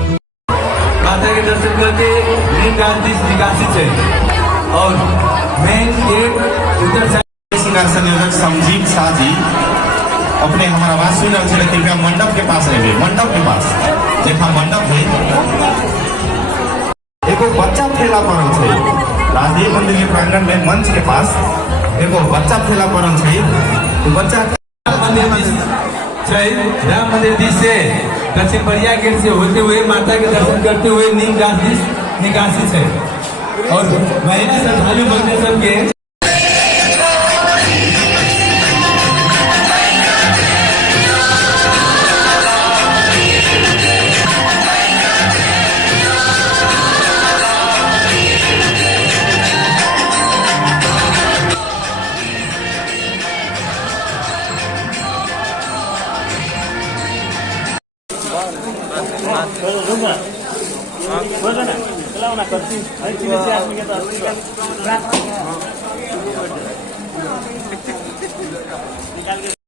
माता के दर्शन करके निकासित है और मेन गेट उधर शिकार संयोजक संजीव शाह जी अपने हमारा आवाज सुन रहे थे, कृपया मंडप के पास रहिए। मंडप के पास देखा मंडप है एगो बच्चा ठेला पड़ल है राजदेव मंदिर के प्रांगण में मंच के पास एगो बच्चा ठेला पड़ल है। बच्चा राम मंदिर दिश से दक्षिण बड़िया गेट से होते हुए माता के दर्शन करते हुए निकासित है और महिला श्रद्धालु बंदे सबके बोलो ना चलाओ ना करती आदमी के तो